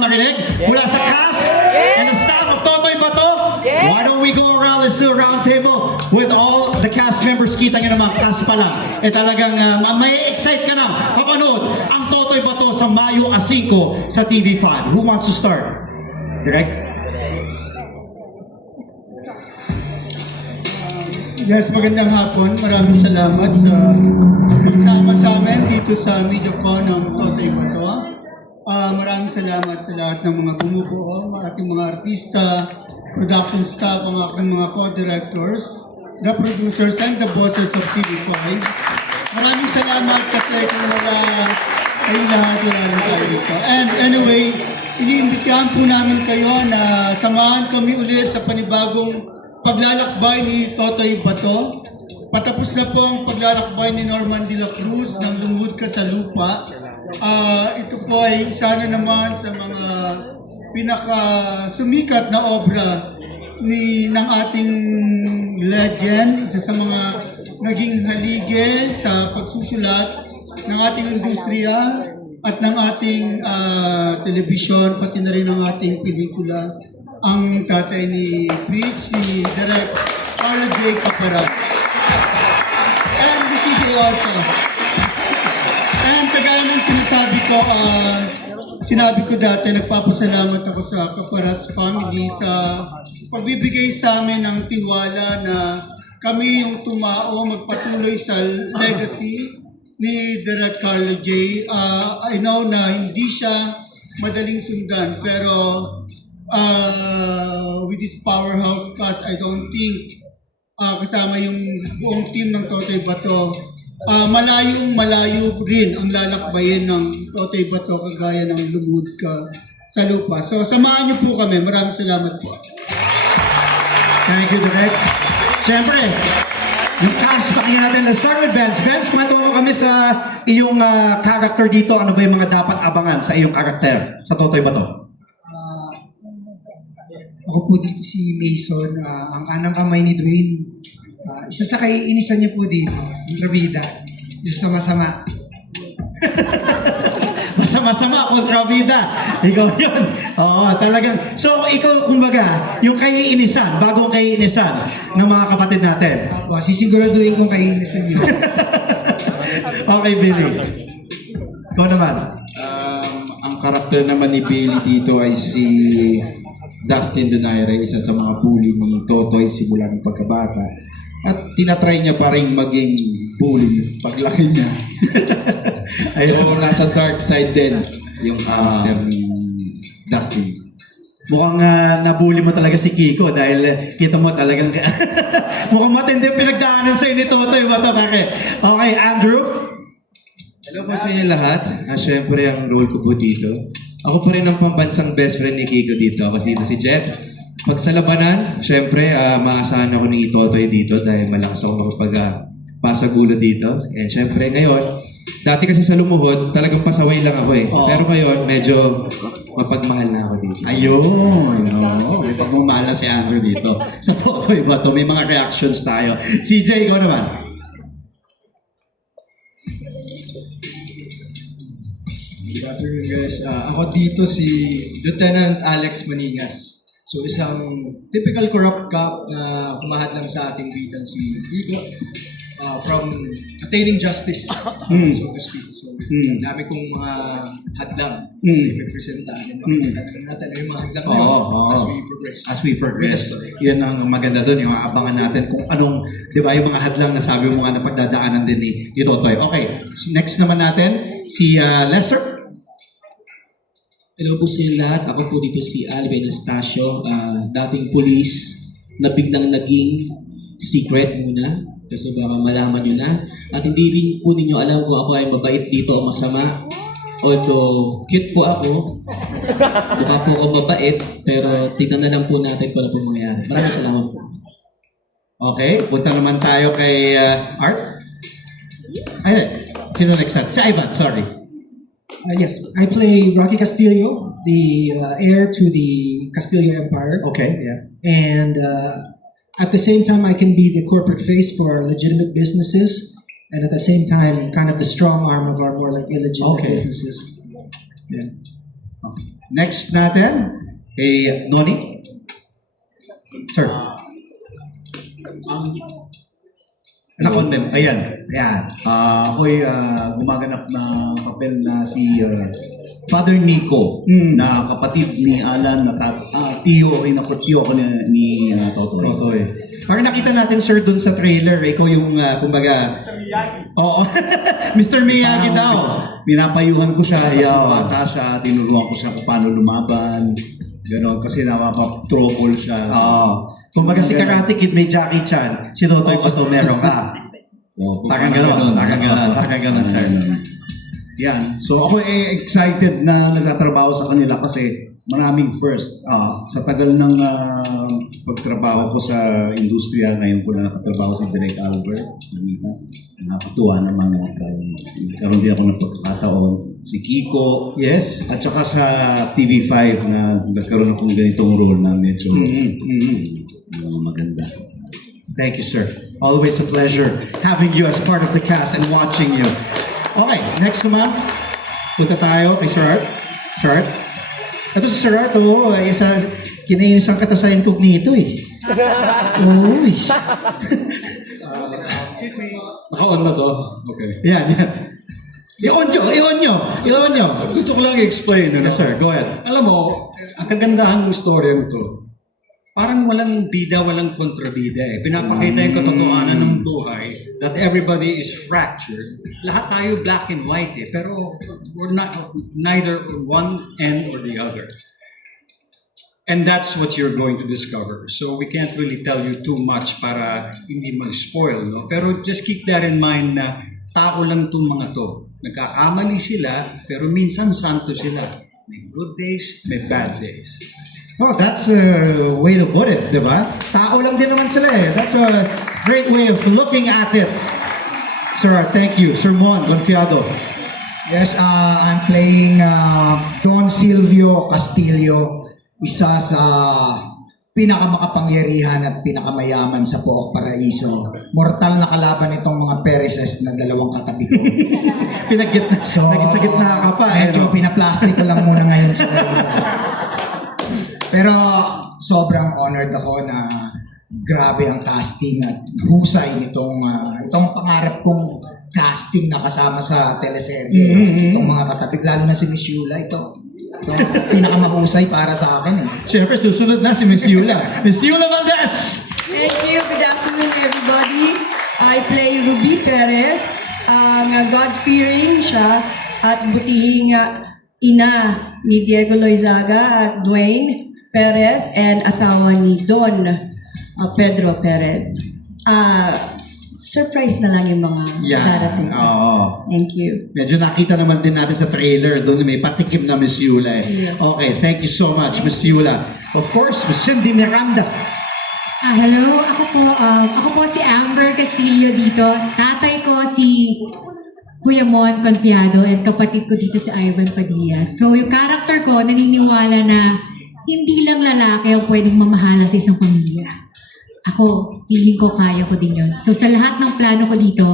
Narinig? Mula sa cast and the staff of Totoy Bato. Why don't we go around, let's do a round table with all the cast members. Kita nyo naman, cast pa lang. Talagang may excite ka na mapanood ang Totoy Bato sa Mayo 5 sa TV5. Who wants to start? Direct? Yes, magandang hapon. Maraming salamat sa pagsama sa amin dito sa MediaCon ng Totoy Bato. Maraming salamat sa lahat ng mga bumubuo, ating mga artista, production staff, ang aking mga co-directors, the producers, and the bosses of TV5. Maraming salamat kasi kung wala kayong lahat, wala rin tayo dito. And anyway, iniimbitahan po namin kayo na samahan kami ulit sa panibagong paglalakbay ni Totoy Bato. Patapos na po ang paglalakbay ni Norman de la Cruz ng Lumuhod Ka sa Lupa. Ito po ay isa na naman sa mga pinakasumikat na obra ng ating legend, isa sa mga naging halige sa pagsusulat ng ating industriya at ng ating telebisyon, pati na rin ang ating pelikula, ang tatay ni Pete, si Direk Carlo J. Caparas. And the CJ also. And kagaya ng sinabi ko dati, nagpapasalamat ako sa Caparas family sa pagbibigay sa amin ng tiwala na kami yung tumao magpatuloy sa legacy ni Direk Carlo J. I know na hindi siya madaling sundan, pero with this powerhouse cast, I don't think kasama yung buong team ng Totoy Bato, malayo rin ang lalakbayin ng Totoy Bato kagaya ng Lumuhod Ka sa Lupa. So, samahan niyo po kami. Maraming salamat po. Thank you, Direk. Siyempre, yung cast, pakinggan natin. Let's start with Benz. Benz, kumento mo kami sa iyong character dito. Ano ba yung mga dapat abangan sa iyong karakter sa Totoy Bato? Ako po dito si Mason, ang anang kamay ni Dwayne. Isa sa kaiinisan niya po dito, kontrabida. Isa sa masama. Masama, kontrabida. Ikaw yun. Oo, talagang. So, ikaw, kumbaga, yung kaiinisan, bagong kaiinisan ng mga kapatid natin. Apo, sisiguraduhin kong kaiinisan niyo. Okay, Billy. Ikaw naman. Ang karakter naman ni Billy dito ay si Dustin Donaire, isa sa mga bully ni Totoy simula ng pagkabata. At tinatry niya pa rin maging bully paglaki niya. So, nasa dark side din yung karakter ni Dustin. Mukhang nabully mo talaga si Kiko dahil kita mo talagang mukhang matindi yung pinagdaanan sa'yo ni Totoy Bato. Okay, Andrew? Hello po sa inyo lahat. Siyempre, ang role ko po dito. Ako pa rin ang pambansang best friend ni Kiko dito. Kasi dito si Jet. Pag sa labanan, siyempre, maasahan ako ni Totoy dito dahil malakas ako makapag-pasagulo dito. And siyempre, ngayon, dati kasi sa Lumuhod, talagang pasaway lang ako eh. Oh. Pero ngayon, medyo mapagmahal na ako dito. Ayun. May pagmamahal na si Andrew dito. Sa Totoy Bato, may mga reactions tayo. CJ, ikaw naman. Good afternoon guys. Ako dito si Lieutenant Alex Maningas. So isang typical corrupt cop na kumahad lang sa ating bidang si Vigo from attaining justice, so to speak. So dami kong mga hadlang na ipipresenta. Natin ano yung mga hadlang na yun as we progress. As we progress. Yun ang maganda doon, yung abangan natin kung anong, di ba, yung mga hadlang na sabi mo nga na pagdadaanan din ni Totoy. Okay, next naman natin, si Lester. Hello po sa inyo lahat. Ako po dito si Alvin Anastasio, dating police na biglang naging secret muna. Kasi baka malaman nyo na. At hindi rin po ninyo alam kung ako ay mabait dito o masama. Although cute po ako, mukha po ako mabait, pero tignan na lang po natin kung ano po mangyayari. Maraming salamat po. Okay, punta naman tayo kay Art. Ay, sino next? Si Ivan, sorry. Yes, I play Rocky Castillo, the heir to the Castillo Empire. Okay, yeah. And at the same time, I can be the corporate face for legitimate businesses. And at the same time, kind of the strong arm of our more like illegitimate businesses. Yeah. Next natin, kay Noni. Sir. Ayan. Ayan. Ako'y gumaganap na papel na si Father Nico, na kapatid ni Alan, na tiyo ako ni Totoy. Totoy. Parang nakita natin, sir, dun sa trailer, ikaw yung, kumbaga... Mr. Miyagi. Oo. Mr. Miyagi daw. Pinapayuhan ko siya, kasi Ayaw. bata siya, tinuruan ko siya kung paano lumaban. Ganon, kasi nakapag-trouble siya. Oo. Kumbaga si Karate Kid may Jackie Chan, si Totoy Bato meron ka. Parang gano'n, sir. Yan. So ako excited na nagtatrabaho sa kanila kasi maraming first. Sa tagal ng pagtrabaho ko sa industriya, ngayon ko na nakatrabaho sa Direk Albert. Nakakatuwa naman at nagkaroon din ako ng pagkakataon. Si Kiko, Yes. at saka sa TV5 na nagkaroon akong ganitong role na medyo maganda. Thank you, sir. Always a pleasure having you as part of the cast and watching you. Okay, next naman, punta tayo kay Sir Art. Sir Art? Ito si Sir Art, kinainisang kata sa incognito eh. Uy. Naka-on na to? Okay. Yan. I-on nyo. Gusto ko lang i-explain. Yes, sir. Go ahead. Alam mo, ang kagandahan ng storya nito, parang walang bida, walang kontrabida eh. Pinapakita yung katotohanan ng buhay that everybody is fractured. Lahat tayo black and white eh, pero we're not neither on one end or the other. And that's what you're going to discover. So we can't really tell you too much para hindi mag-spoil, no? Pero just keep that in mind na tao lang itong mga to. Nagkakamali sila, pero minsan santo sila. May good days, may bad days. Oh, that's a way to put it, di ba? Tao lang din naman sila eh. That's a great way of looking at it. Sir Art, thank you. Sir Mon Confiado. Yes, I'm playing Don Silvio Castillo, isa sa pinakamakapangyarihan at pinakamayaman sa Pook Paraiso. Mortal na kalaban itong mga Perezes na dalawang katabi ko. Naging sa gitna ka pa. Medyo pinaplastic ko lang muna ngayon sa Pero sobrang honored ako na grabe ang casting at husay nitong itong pangarap kong casting na kasama sa teleserye. Itong mga katabi, lalo na si Miss Yula, itong pinakamahusay para sa akin eh. Siyempre, susunod na si Miss Yula. Miss Yula Valdez! Thank you. Good afternoon, everybody. I play Ruby Perez. God-fearing siya at butihing ina ni Diego Loizaga as Dwayne Perez and asawa ni Don Pedro Perez. Surprise na lang yung mga darating. Oo. Thank you. Medyo nakita naman din natin sa trailer, doon may patikim na Miss Yula eh. Yes. Okay, thank you so much, Miss Yula. Of course, Miss Cindy Miranda. Hello, ako po si Amber Castillo dito. Tatay ko si Kuya Mon Confiado and kapatid ko dito si Ivan Padilla. So yung character ko naniniwala na hindi lang lalaki ang pwedeng mamahala sa isang pamilya. Ako, feeling ko kaya ko din yun. So sa lahat ng plano ko dito,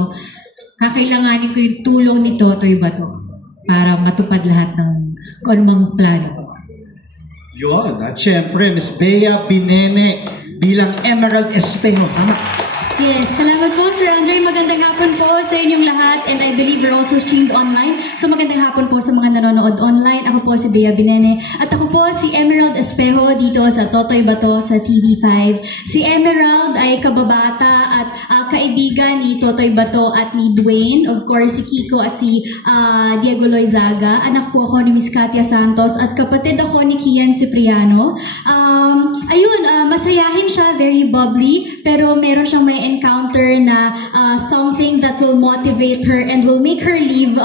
kakailanganin ko yung tulong ni Totoy Bato para matupad lahat ng kung anumang plano ko. Yun. At syempre, Miss Bea Binene bilang Emerald Espejo. Yes, salamat po Sir Andre. Magandang hapon po sa inyong lahat and I believe we're also streamed online. So magandang hapon po sa mga nanonood online. Ako po si Bea Binene at ako po si Emerald Espejo dito sa Totoy Bato sa TV5. Si Emerald ay kababata at kaibigan ni Totoy Bato at ni Dwayne. Of course, si Kiko at si Diego Loizaga. Anak po ako ni Miss Katia Santos at kapatid ako ni Kian Cipriano. Masayahin siya, very bubbly, pero meron siyang may encounter na something that will motivate her and will make her leave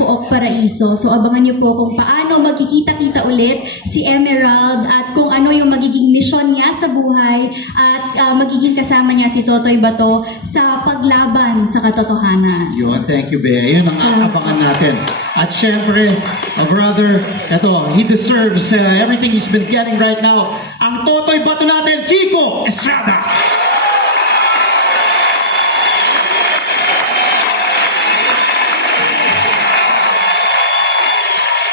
Pook Paraiso. So abangan niyo po kung paano magkikita-kita ulit si Emerald at kung ano yung magiging mission niya sa buhay at magiging kasama niya si Totoy Bato sa paglaban sa katotohanan. Yun, thank you, Bea. Yun ang abangan natin. At syempre, brother, he deserves everything he's been getting right now. Ang Totoy Bato natin, Kiko Estrada!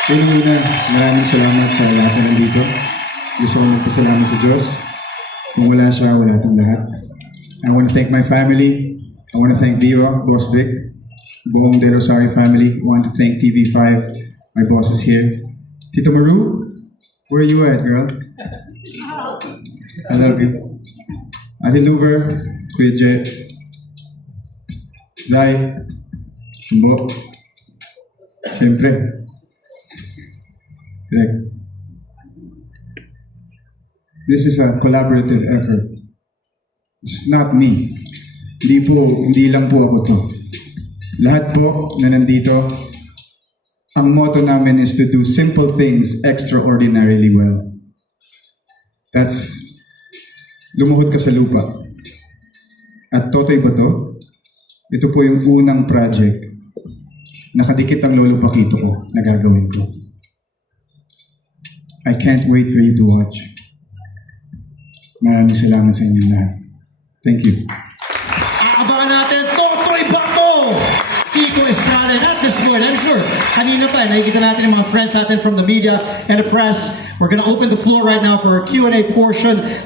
Una, maraming salamat sa lahat na nandito. Gusto ko magpasalamat sa Diyos. Kung wala siya, wala itong lahat. I want to thank my family. I want to thank Vero, Boss Vic, buong De Rosario family. I want to thank TV5, my bosses here. Tito Maru, where are you at, girl? I love you. Ate Louver, Kuya Jet, Zay, Bo, siyempre, Greg. This is a collaborative effort. It's not me. Hindi lang po ako to. Lahat po na nandito, ang motto namin is to do simple things extraordinarily well. That's lumuhod ka sa lupa. At Totoy Bato, ito po yung unang project nakadikit ang Lolo Paquito ko na gagawin ko. I can't wait for you to watch. Maraming salamat sa inyong lahat. Thank you. Aabangan natin Totoy Bato! Kiko Estrada, not this board. I'm sure kanina pa, nakikita natin yung mga friends natin from the media and the press. We're gonna open the floor right now for our Q&A portion.